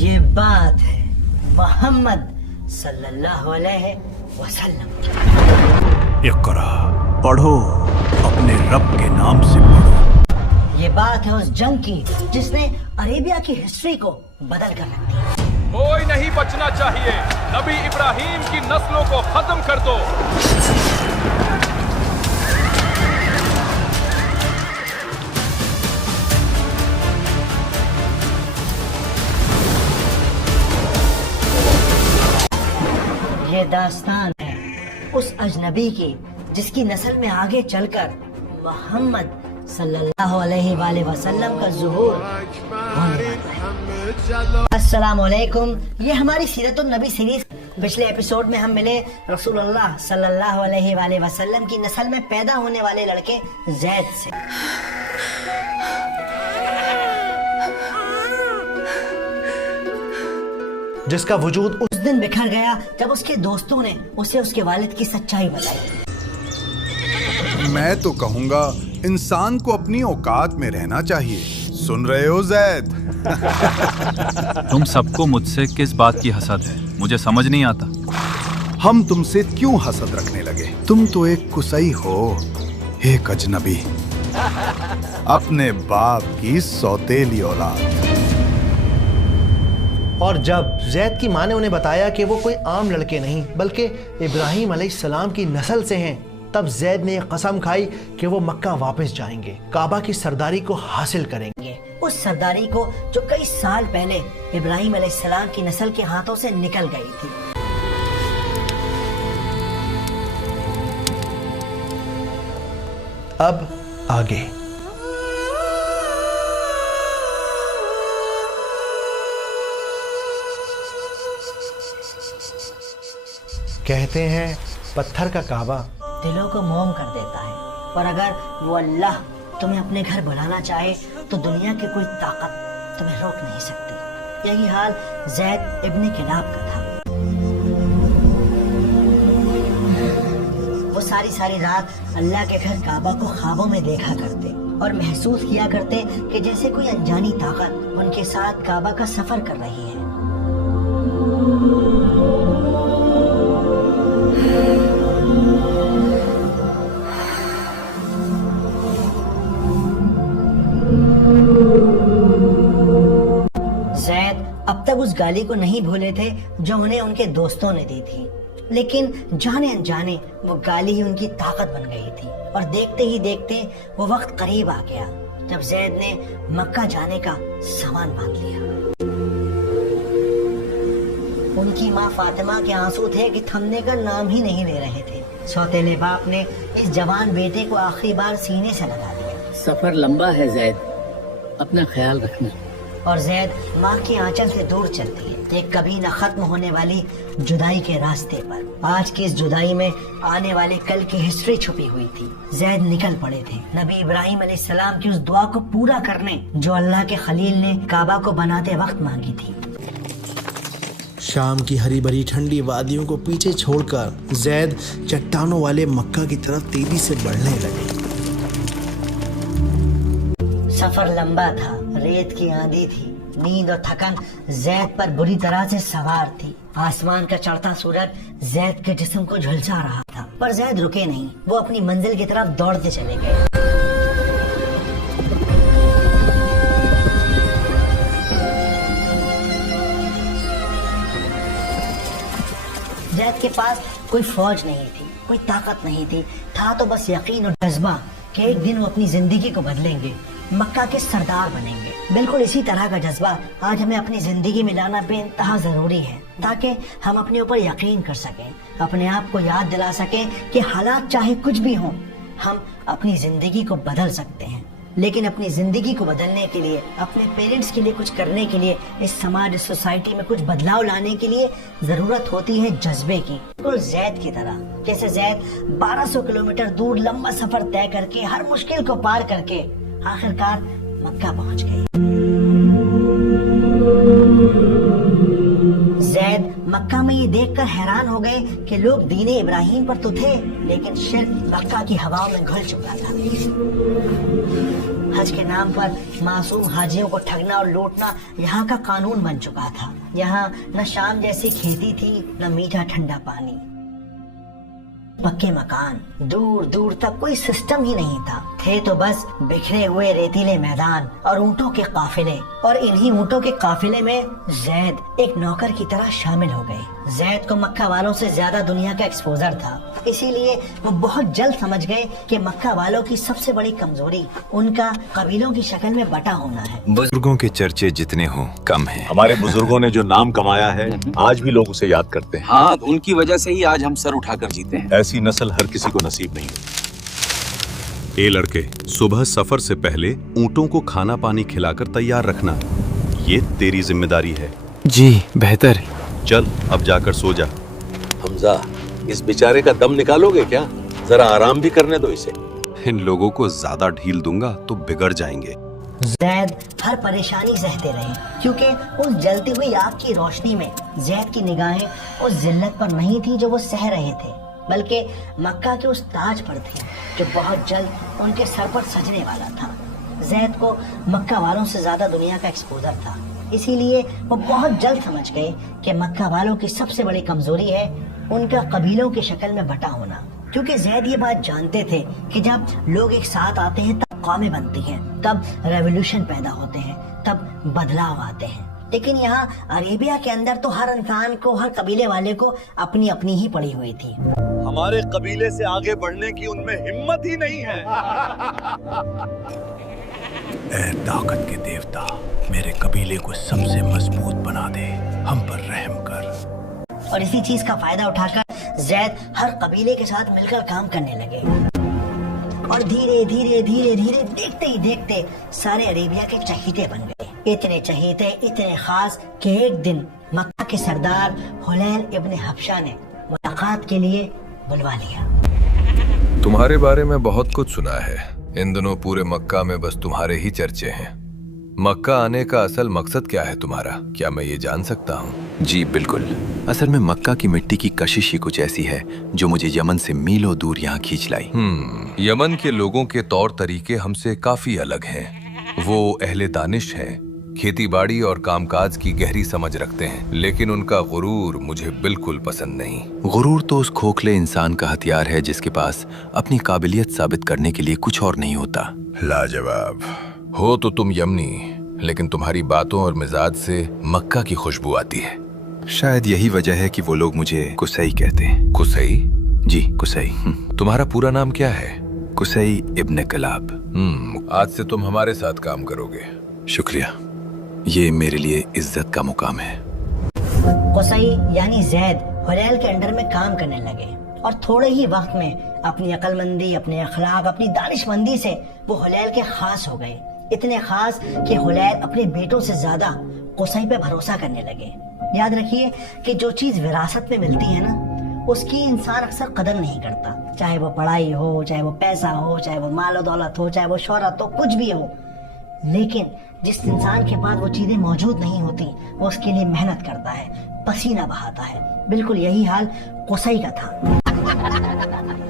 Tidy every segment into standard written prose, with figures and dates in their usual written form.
یہ بات ہے محمد صلی اللہ علیہ وسلم کی۔ اقرا، پڑھو، اپنے رب کے نام سے پڑھو۔ یہ بات ہے اس جنگ کی جس نے عربیہ کی ہسٹری کو بدل کر رکھ دیا۔ کوئی نہیں بچنا چاہیے، نبی ابراہیم کی نسلوں کو ختم کر دو۔ یہ داستان ہے اس اجنبی کی جس کی نسل میں آگے چل کر محمد صلی اللہ علیہ وآلہ وسلم کا ظہور ہونے والا ہے۔ السلام علیکم، یہ ہماری سیرت النبی سیریز۔ پچھلے ایپیسوڈ میں ہم ملے رسول اللہ صلی اللہ علیہ وآلہ وسلم کی نسل میں پیدا ہونے والے لڑکے زید سے۔ جس کا وجود اس دن بکھر گیا جب اس کے دوستوں نے اسے اس کے والد کی سچائی بتائی۔ میں تو کہوں گا انسان کو اپنی اوقات میں رہنا چاہیے۔ سن رہے ہو زید؟ تم سب کو مجھ سے کس بات کی حسد ہے؟ مجھے سمجھ نہیں آتا۔ ہم تم سے کیوں حسد رکھنے لگے؟ تم تو ایک قصی ہو، ایک اجنبی، اپنے باپ کی سوتیلی اولاد۔ اور جب زید کی ماں نے انہیں بتایا کہ وہ کوئی عام لڑکے نہیں بلکہ ابراہیم علیہ السلام کی نسل سے ہیں، تب زید نے قسم کھائی کہ وہ مکہ واپس جائیں گے، کعبہ کی سرداری کو حاصل کریں گے، اس سرداری کو جو کئی سال پہلے ابراہیم علیہ السلام کی نسل کے ہاتھوں سے نکل گئی تھی۔ اب آگے کہتے ہیں پتھر کا کعبہ دلوں کو موم کر دیتا ہے، اور اگر وہ اللہ تمہیں اپنے گھر بلانا چاہے تو دنیا کی کوئی طاقت تمہیں روک نہیں سکتی۔ یہی حال زید ابن کلاب کا تھا۔ وہ ساری رات اللہ کے گھر کعبہ کو خوابوں میں دیکھا کرتے اور محسوس کیا کرتے کہ جیسے کوئی انجانی طاقت ان کے ساتھ کعبہ کا سفر کر رہی ہے۔ زید اب تک اس گالی کو نہیں بھولے تھے جو انہیں ان کے دوستوں نے دی تھی، لیکن جانے انجانے وہ گالی ہی ان کی طاقت بن گئی تھی، اور دیکھتے ہی دیکھتے وہ وقت قریب آ گیا جب زید نے مکہ جانے کا سامان باندھ لیا۔ ان کی ماں فاطمہ کے آنسو تھے کہ تھمنے کا نام ہی نہیں لے رہے تھے۔ سوتیلے باپ نے اس جوان بیٹے کو آخری بار سینے سے لگا دیا۔ سفر لمبا ہے زید، اپنا خیال رکھنا۔ اور زید ماں کی آنچل سے دور چلتی ہے، ایک کبھی نہ ختم ہونے والی جدائی کے راستے پر۔ آج کی اس جدائی میں آنے والے کل کی ہسٹری چھپی ہوئی تھی۔ زید نکل پڑے تھے نبی ابراہیم علیہ السلام کی اس دعا کو پورا کرنے جو اللہ کے خلیل نے کعبہ کو بناتے وقت مانگی تھی۔ شام کی ہری بھری ٹھنڈی وادیوں کو پیچھے چھوڑ کر زید چٹانوں والے مکہ کی طرف تیزی سے بڑھنے لگے۔ سفر لمبا تھا، ریت کی آندھی تھی، نیند اور تھکن زید پر بری طرح سے سوار تھی۔ آسمان کا چڑھتا سورج زید کے جسم کو جھلسا رہا تھا، پر زید رکے نہیں، وہ اپنی منزل کی طرف دوڑتے چلے گئے۔ زید کے پاس کوئی فوج نہیں تھی، کوئی طاقت نہیں تھی، تھا تو بس یقین اور جذبہ کہ ایک دن وہ اپنی زندگی کو بدلیں گے، مکہ کے سردار بنیں گے۔ بالکل اسی طرح کا جذبہ آج ہمیں اپنی زندگی میں لانا بے انتہا ضروری ہے، تاکہ ہم اپنے اوپر یقین کر سکیں، اپنے آپ کو یاد دلا سکیں کہ حالات چاہے کچھ بھی ہوں، ہم اپنی زندگی کو بدل سکتے ہیں۔ لیکن اپنی زندگی کو بدلنے کے لیے، اپنے پیرنٹس کے لیے کچھ کرنے کے لیے، اس سماج، اس سوسائٹی میں کچھ بدلاؤ لانے کے لیے ضرورت ہوتی ہے جذبے کی، بالکل زید کی طرح۔ جیسے زید 1200 کلومیٹر دور لمبا سفر طے کر کے، ہر مشکل کو پار کر کے آخرکار مکہ پہنچ گئی۔ زید مکہ میں یہ دیکھ کر حیران ہو گئے کہ لوگ دین ابراہیم پر تو تھے، لیکن شرک مکہ کی ہواؤں میں گھل چکا تھا۔ हज के नाम पर मासूम हाजियों को ठगना और लूटना यहाँ का कानून बन चुका था। यहाँ न शाम जैसी खेती थी, न मीठा ठंडा पानी, पक्के मकान, दूर दूर तक कोई सिस्टम ही नहीं था। थे तो बस बिखरे हुए रेतीले मैदान और ऊंटों के काफिले, और इन्हीं ऊंटों के काफिले में जैद एक नौकर की तरह शामिल हो गए। जैद को मक्का वालों से ज्यादा दुनिया का एक्सपोजर था, इसीलिए वो बहुत जल्द समझ गए कि मक्का वालों की सबसे बड़ी कमजोरी उनका कबीलों की शक्ल में बटा होना है। बुजुर्गों के चर्चे जितने हों कम हैं। हमारे बुजुर्गों ने जो नाम कमाया है आज भी लोग उसे याद करते हैं। हाँ, उनकी वजह से ही आज हम सर उठाकर जीते हैं। ऐसी नस्ल हर किसी को नसीब नहीं। ए लड़के, सुबह सफर से पहले ऊंटों को खाना पानी खिलाकर तैयार रखना, ये तेरी जिम्मेदारी है। जी बेहतर। चल अब जाकर सो जा। हमजा, इस बेचारे का दम निकालोगे क्या? जरा आराम भी करने दो इसे। इन लोगों को ज्यादा ढील दूंगा तो बिगड़ जाएंगे। जैद हर परेशानी सहते रहे, क्योंकि उस जलती हुई आग की रोशनी में जैद की निगाहें उस जिल्लत पर नहीं थी जो वो सह रहे थे, बल्कि मक्का के उस ताज पर थी जो बहुत जल्द उनके सर पर सजने वाला था। जैद को मक्का वालों से ज्यादा दुनिया का एक्सपोजर था, इसीलिए वो बहुत जल्द समझ गए कि मक्का वालों की सबसे बड़ी कमजोरी है उनका कबीलों की शक्ल में बटा होना। क्योंकि जैद ये बात जानते थे कि जब लोग एक साथ आते हैं तब कौमें बनती हैं, तब रेवोल्यूशन पैदा होते हैं, तब बदलाव आते हैं। लेकिन यहाँ अरेबिया के अंदर तो हर इंसान को, हर कबीले वाले को अपनी अपनी ही पड़ी हुई थी। हमारे कबीले से आगे बढ़ने की उनमें हिम्मत ही नहीं है। ऐ ताकत के देवता, मेरे कबीले को सबसे मजबूत बना दे, हम पर रहम कर। और इसी चीज का फायदा उठाकर जैद हर कबीले के साथ मिलकर काम करने लगे, और धीरे धीरे धीरे धीरे देखते ही देखते सारे अरेबिया के चहीते बन गए। इतने चहीते, इतने खास कि एक दिन मक्का के सरदार हुलैल इब्न हबशा ने मुलाकात के लिए बुलवा लिया। तुम्हारे बारे में बहुत कुछ सुना है। इन दिनों पूरे मक्का में बस तुम्हारे ही चर्चे हैं। मक्का आने का असल मकसद क्या है तुम्हारा? क्या मैं ये जान सकता हूँ? जी बिल्कुल। असल में मक्का की मिट्टी की कशिश ही कुछ ऐसी है जो मुझे यमन से मीलों दूर यहाँ खींच लाई। यमन के लोगों के तौर तरीके हमसे काफी अलग हैं। वो अहले दानिश हैं, खेती बाड़ी और कामकाज की गहरी समझ रखते हैं, लेकिन उनका गुरूर मुझे बिल्कुल पसंद नहीं। गुरूर तो उस खोखले इंसान का हथियार है जिसके पास अपनी काबिलियत साबित करने के लिए कुछ और नहीं होता। लाजवाब हो तो तुम यमनी, लेकिन तुम्हारी बातों और मिजाज से मक्का की खुशबू आती है। शायद यही वजह है कि वो लोग मुझे कुसई कहते हैं। कुसई? जी कुसई। तुम्हारा पूरा नाम क्या है? कुसई इब्न कलाब। आज से तुम हमारे साथ काम करोगे। शुक्रिया, ये मेरे लिए इज्जत का मुकाम है। कुसई यानी जैद हुलैल के अंडर में काम करने लगे, और थोड़े ही वक्त में अपनी अक्लमंदी, अपने अखलाक, अपनी दानिशमंदी से वो हुलैल के खास हो गए। इतने खास कि हुलैल अपने बेटों से ज्यादा कुसई पे भरोसा करने लगे। याद रखिए कि जो चीज विरासत में मिलती है ना, उसकी इंसान अक्सर कदर नहीं करता, चाहे वो पढ़ाई हो, चाहे वो पैसा हो, चाहे वो माल दौलत हो, चाहे वो शोहरत हो, कुछ भी हो। लेकिन जिस इंसान के पास वो चीजें मौजूद नहीं होती, वो उसके लिए मेहनत करता है, पसीना बहाता है। बिल्कुल यही हाल कुसई का था।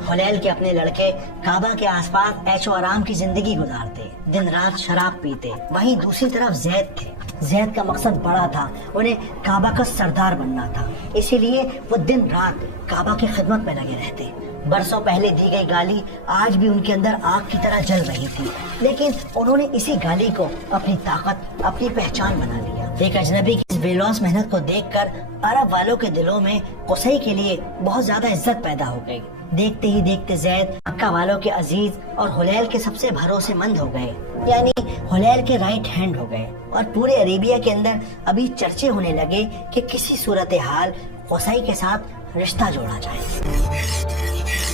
हुलैल के अपने लड़के काबा के आसपास ऐशो आराम की जिंदगी गुजारते, दिन रात शराब पीते। वहीं दूसरी तरफ जैद थे। जैद का मकसद बड़ा था, उन्हें काबा का सरदार बनना था, इसीलिए वो दिन रात काबा की खिदमत में लगे रहते। बरसों पहले दी गई गाली आज भी उनके अंदर आग की तरह जल रही थी, लेकिन उन्होंने इसी गाली को अपनी ताकत, अपनी पहचान बना लिया। एक अजनबी की इस बेलौस मेहनत को देखकर अरब वालों के दिलों में कुसई के लिए बहुत ज्यादा इज्जत पैदा हो गई। देखते ही देखते जैद मक्का वालों के अजीज और हुलैल के सबसे भरोसेमंद हो गए, यानी हुलैल के राइट हैंड हो गए। और पूरे अरेबिया के अंदर अभी चर्चे होने लगे कि किसी सूरत हाल कुसई के साथ रिश्ता जोड़ा जाए।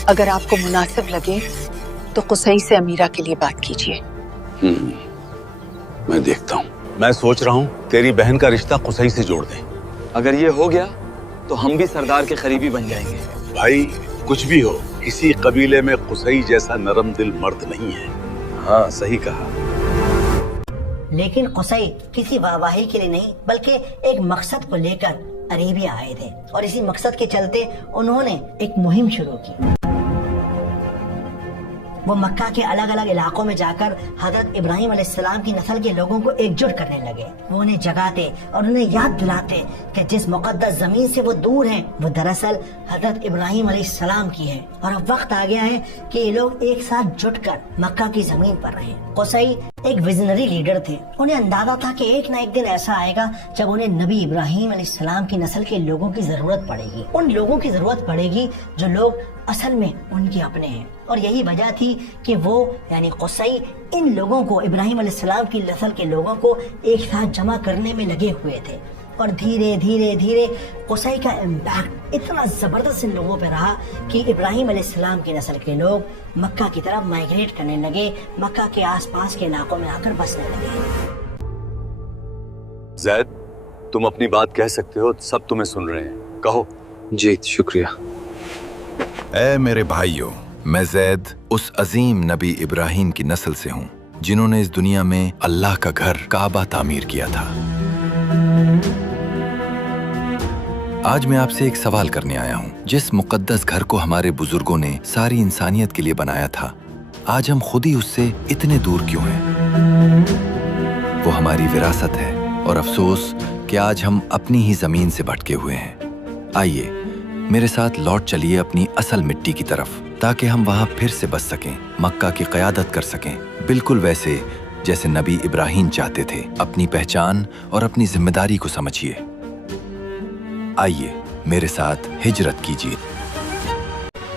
अगर आपको मुनासिब लगे तो कुसई से अमीरा के लिए बात कीजिए। मैं देखता हूँ। मैं सोच रहा हूँ तेरी बहन का रिश्ता कुसई से जोड़ दें। अगर ये हो गया तो हम भी सरदार के करीबी बन जाएंगे। भाई कुछ भी हो, किसी कबीले में कुसई जैसा नरम दिल मर्द नहीं है। हाँ सही कहा। लेकिन कुसई किसी वाहवाही के लिए नहीं, बल्कि एक मकसद को लेकर अरेबिया आए थे, और इसी मकसद के चलते उन्होंने एक मुहिम शुरू की। वो मक्का के अलग अलग इलाकों में जाकर हजरत इब्राहिम अलैहिस्सलाम की नस्ल के लोगों को एकजुट करने लगे। वो उन्हें जगाते और उन्हें याद दिलाते कि जिस मुकद्दस जमीन से वो दूर हैं वो दरअसल हजरत इब्राहिम अलैहिस्सलाम की है, और अब वक्त आ गया है कि ये लोग एक साथ जुटकर मक्का की जमीन पर रहें। कुसई एक विजनरी लीडर थे। उन्हें अंदाजा था कि एक न एक दिन ऐसा आएगा जब उन्हें नबी इब्राहिम अलैहिस्सलाम की नस्ल के लोगों की जरूरत पड़ेगी। उन लोगों की जरूरत पड़ेगी जो लोग असल में उनके अपने हैं। और यही वजह थी कि वो यानी कुसई इन लोगों को, इब्राहिम अलैहिस्सलाम की नस्ल के लोगों को एक साथ जमा करने में लगे हुए थे। और धीरे धीरे धीरे कुसई का इम्पैक्ट इतना जबरदस्त इन लोगों पे रहा कि इब्राहिम अलैहिस्सलाम की नस्ल के लोग मक्का की तरफ माइग्रेट करने लगे, मक्का के आसपास के इलाकों में आकर बसने लगे। जैद, तुम अपनी बात कह सकते हो, सब तुम्हें सुन रहे हैं, कहो। जी शुक्रिया। ऐ मेरे भाइयों, मैं जैद उस अजीम नबी इब्राहिम की नस्ल से हूँ जिन्होंने इस दुनिया में अल्लाह का घर काबा तामीर किया था। आज मैं आपसे एक सवाल करने आया हूँ। जिस मुकद्दस घर को हमारे बुजुर्गों ने सारी इंसानियत के लिए बनाया था, आज हम खुद ही उससे इतने दूर क्यों हैं? वो हमारी विरासत है और अफसोस कि आज हम अपनी ही जमीन से भटके हुए हैं। आइए मेरे साथ लौट चलिए अपनी असल मिट्टी की तरफ, ताकि हम वहां फिर से बस सकें, मक्का की क़यादत कर सकें, बिल्कुल वैसे जैसे नबी इब्राहिम चाहते थे। अपनी पहचान और अपनी जिम्मेदारी को समझिए। आइए मेरे साथ हिजरत कीजिए।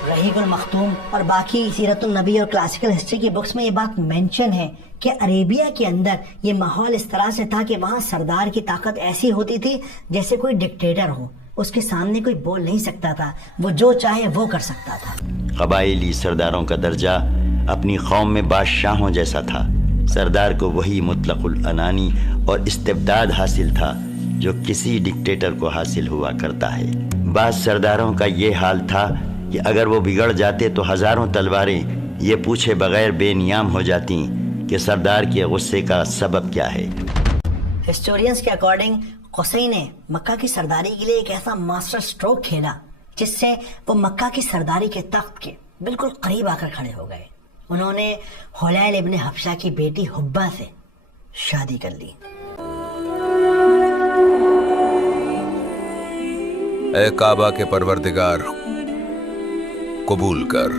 रहीकुल मखतूम और बाकी सीरतुन नबी और क्लासिकल हिस्ट्री की बुक्स में ये बात मेंशन है कि अरेबिया के अंदर ये माहौल इस तरह से था कि वहाँ सरदार की ताकत ऐसी होती थी जैसे कोई डिक्टेटर हो, उसके सामने कोई बोल नहीं सकता था, वो जो चाहे वो कर सकता था। कबाइली सरदारों का दर्जा अपनी कौम में बादशाहों जैसा था। सरदार को वही मुतलकुल अनानी और इस्तिबदाद हासिल था जो किसी डिक्टेटर को हासिल हुआ करता है। बाज़ सरदारों का ये हाल था कि अगर वो बिगड़ जाते तो हज़ारों तलवारें ये पूछे बगैर बेनियाम हो जाती कि सरदार के गुस्से का सबब क्या है। हिस्टोरियंस के अकॉर्डिंग कुसई ने मक्का की सरदारी के लिए एक ऐसा मास्टर स्ट्रोक खेला जिससे वो मक्का की सरदारी के तख्त के बिल्कुल करीब आकर खड़े हो गए। उन्होंने हुलैल इब्न हब्शा की बेटी हुब्बा से शादी कर ली। ए काबा के परवरदिगार, कबूल कर।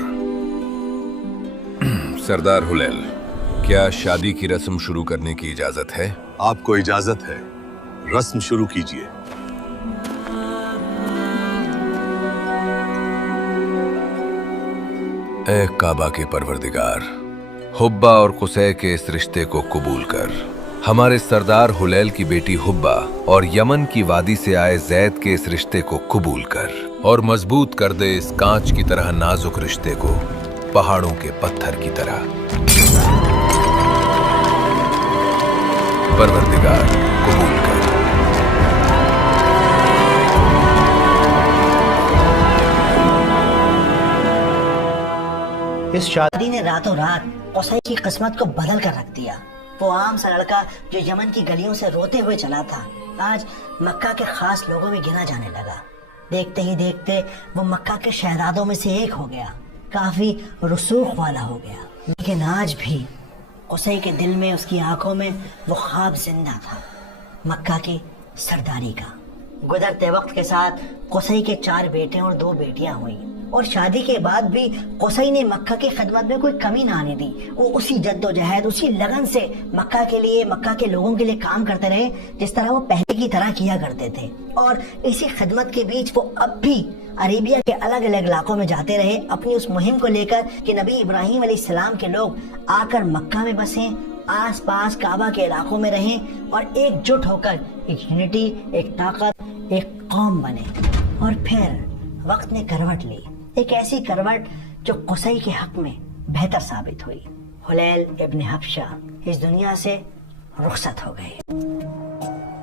सरदार हुलैल, क्या शादी की रस्म शुरू करने की इजाजत है? आपको इजाजत है, रस्म शुरू कीजिए। ए काबा के परवरदिगार, हुब्बा और कुसै के इस रिश्ते को कबूल कर। हमारे सरदार हुलैल की बेटी हुब्बा और यमन की वादी से आए जैद के इस रिश्ते को कबूल कर और मजबूत कर दे इस कांच की तरह नाजुक रिश्ते को, पहाड़ों के पत्थर की तरह। परवरदिगार, कबूल कर। इस शादी ने रातों रात कुसै की किस्मत को बदल कर रख दिया। वो आम सा लड़का जो यमन की गलियों से रोते हुए चला था, आज मक्का के खास लोगों में गिना जाने लगा। देखते ही देखते वो मक्का के शहजादों में से एक हो गया, काफी रसूख वाला हो गया। लेकिन आज भी कुसै के दिल में, उसकी आंखों में वो ख्वाब जिंदा था, मक्का की सरदारी का। गुजरते वक्त के साथ कुसै के 4 बेटे और 2 बेटियां हुई और शादी के बाद भी कुसै ने मक्का की खिदमत में कोई कमी ना आने दी। वो उसी जद्दोजहद, उसी लगन से मक्का के लिए, मक्का के लोगों के लिए काम करते रहे जिस तरह वो पहले की तरह किया करते थे। और इसी खिदमत के बीच वो अब भी अरेबिया के अलग अलग इलाकों में जाते रहे अपनी उस मुहिम को लेकर कि नबी इब्राहिम अलैहिस्सलाम के लोग आकर मक्का में बसें, आस पास काबा के इलाकों में रहें और एकजुट होकर एक यूनिटी, एक ताकत, एक कौम बने। और फिर वक्त ने करवट ली, एक ऐसी करवट जो कुसै के हक में बेहतर साबित हुई। हुलैल इब्न हब्शा इस दुनिया से रुखसत हो गए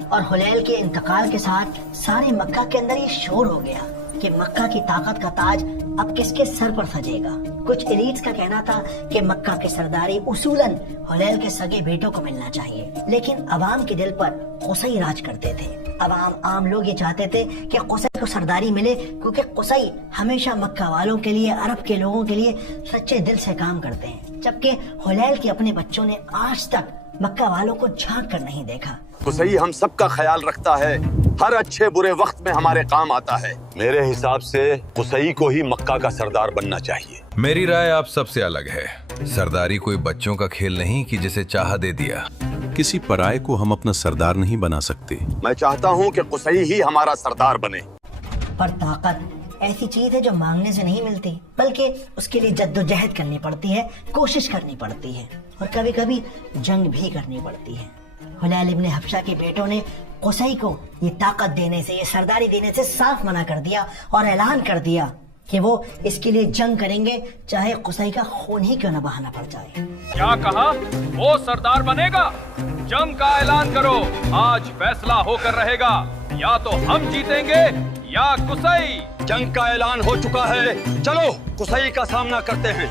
और हुलैल के इंतकाल के साथ सारे मक्का के अंदर ये शोर हो गया कि मक्का की ताकत का ताज अब किसके सर पर सजेगा। कुछ एलीट्स का कहना था कि मक्का की सरदारी उसूलन हुलैल के सगे बेटों को मिलना चाहिए, लेकिन अवाम के दिल पर कुसै राज करते थे। عوام عام لوگ یہ چاہتے تھے کہ قصی کو سرداری ملے، کیونکہ قصی ہمیشہ مکہ والوں کے لیے، عرب کے لوگوں کے لیے سچے دل سے کام کرتے ہیں، جبکہ حلیل کے اپنے بچوں نے آج تک مکہ والوں کو جھانک کر نہیں دیکھا۔ قصی ہم سب کا خیال رکھتا ہے، ہر اچھے برے وقت میں ہمارے کام آتا ہے۔ میرے حساب سے قصی کو ہی مکہ کا سردار بننا چاہیے۔ میری رائے آپ سب سے الگ ہے۔ سرداری کوئی بچوں کا کھیل نہیں کہ جسے چاہا دے دیا۔ کسی پرائے کو ہم اپنا سردار نہیں بنا سکتے۔ میں چاہتا ہوں کہ قصی ہی ہمارا سردار بنے۔ پر طاقت ایسی چیز ہے جو مانگنے سے نہیں ملتی، بلکہ اس کے لیے جد و جہد کرنی پڑتی ہے، کوشش کرنی پڑتی ہے، اور کبھی کبھی جنگ بھی کرنی پڑتی ہے۔ حلیل ابن حبشہ کے بیٹوں نے قصی کو یہ طاقت دینے سے، یہ سرداری دینے سے صاف منع کر دیا اور اعلان کر دیا کہ وہ اس کے لیے جنگ کریں گے، چاہے قصی کا خون ہی کیوں نہ بہانا پڑ جائے۔ کیا کہا؟ وہ سردار بنے گا؟ جنگ کا اعلان کرو، آج فیصلہ ہو کر رہے گا، یا تو ہم جیتیں گے یا قصی۔ جنگ کا اعلان ہو چکا ہے، چلو قصی کا سامنا کرتے ہیں۔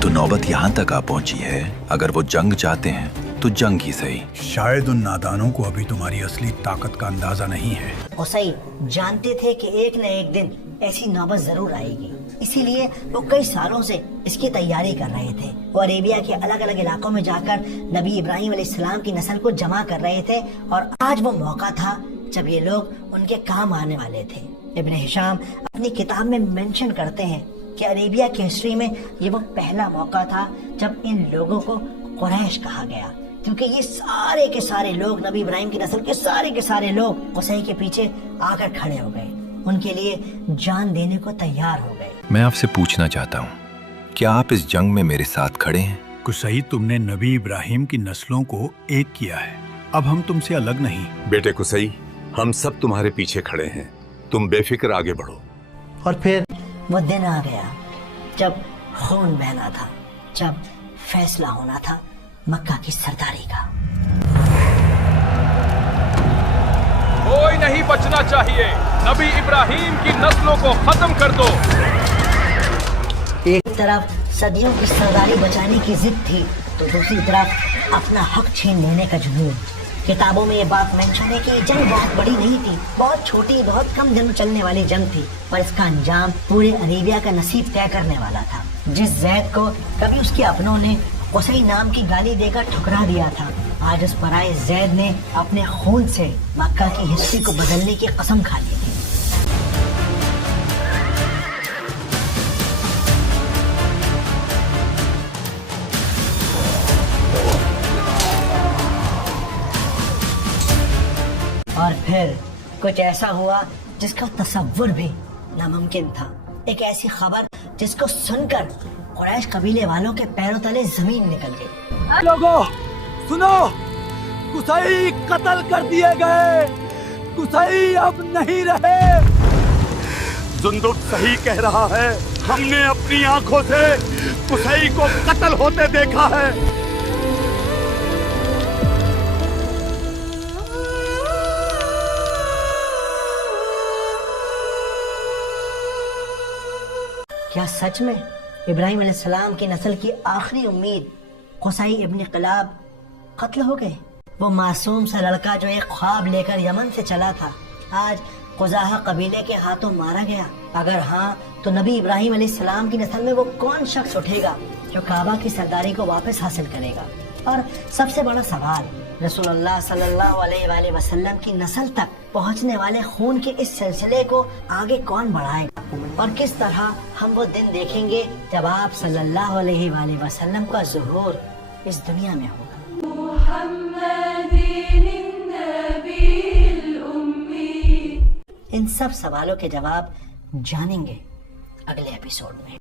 تو نوبت یہاں تک آ پہنچی ہے، اگر وہ جنگ چاہتے ہیں تو جنگ ہی صحیح۔ شاید ان نادانوں کو ابھی تمہاری اصلی طاقت کا اندازہ نہیں ہے۔ قصی جانتے تھے کہ ایک نہ ایک دن ایسی نوبت ضرور آئے گی، اسی لیے وہ کئی سالوں سے اس کی تیاری کر رہے تھے۔ وہ عربیہ کے الگ الگ علاقوں میں جا کر نبی ابراہیم علیہ السلام کی نسل کو جمع کر رہے تھے، اور آج وہ موقع تھا جب یہ لوگ ان کے کام آنے والے تھے۔ ابن ہشام اپنی کتاب میں مینشن کرتے ہیں کہ عربیہ کی ہسٹری میں یہ وہ پہلا موقع تھا جب ان لوگوں کو قریش کہا گیا، کیونکہ یہ سارے کے سارے لوگ، نبی ابراہیم کی نسل کے سارے لوگ قصی کے پیچھے آ کر کھڑے ہو گئے، ان کے لیے جان دینے کو تیار ہو گئے۔ میں آپ سے پوچھنا چاہتا ہوں، کیا آپ اس جنگ میں میرے ساتھ کھڑے ہیں؟ قصی، تم نے نبی ابراہیم کی نسلوں کو ایک کیا ہے، اب ہم تم سے الگ نہیں۔ بیٹے قصی، ہم سب تمہارے پیچھے کھڑے ہیں، تم بے فکر آگے بڑھو۔ اور پھر وہ دن آ گیا جب خون بہنا تھا، جب فیصلہ ہونا تھا مکہ کی سرداری کا۔ کوئی نہیں بچنا چاہیے، نبی ابراہیم کی نسلوں کو ختم کر دو۔ ایک طرف صدیوں کی سرداری بچانے کی ضد تھی، تو دوسری طرف اپنا حق چھین لینے کا جنون۔ کتابوں میں یہ بات مینشن ہے کہ یہ جنگ بہت بڑی نہیں تھی، بہت چھوٹی، بہت کم دن چلنے والی جنگ تھی، پر اس کا انجام پورے عربیہ کا نصیب طے کرنے والا تھا۔ جس زید کو کبھی اس کے اپنوں نے قصی نام کی گالی دے کر ٹھکرا دیا تھا، آج اس پرائے زید نے اپنے خون سے مکہ کی ہسٹری کو بدلنے کی قسم کھا لی تھی۔ اور پھر کچھ ایسا ہوا جس کا تصور بھی ناممکن تھا، ایک ایسی خبر جس کو سن کر قریش قبیلے والوں کے پیروں تلے زمین نکل گئی۔ لوگوں سنو، قصی قتل کر دیے گئے، قصی اب نہیں رہے۔ جندب صحیح کہہ رہا ہے، ہم نے اپنی آنکھوں سے قصی کو قتل ہوتے دیکھا ہے۔ کیا سچ میں ابراہیم علیہ السلام کی نسل کی آخری امید قصی ابن قلاب قتل ہو گئے؟ وہ معصوم سا لڑکا جو ایک خواب لے کر یمن سے چلا تھا، آج قزاح قبیلے کے ہاتھوں مارا گیا۔ اگر ہاں تو نبی ابراہیم علیہ السلام کی نسل میں وہ کون شخص اٹھے گا جو کعبہ کی سرداری کو واپس حاصل کرے گا؟ اور سب سے بڑا سوال، رسول اللہ صلی اللہ علیہ وآلہ وسلم کی نسل تک پہنچنے والے خون کے اس سلسلے کو آگے کون بڑھائے گا، اور کس طرح ہم وہ دن دیکھیں گے جب آپ صلی اللہ علیہ وآلہ وسلم کا ظہور اس دنیا میں ہوگا۔ ان سب سوالوں کے جواب جانیں گے اگلے ایپیسوڈ میں۔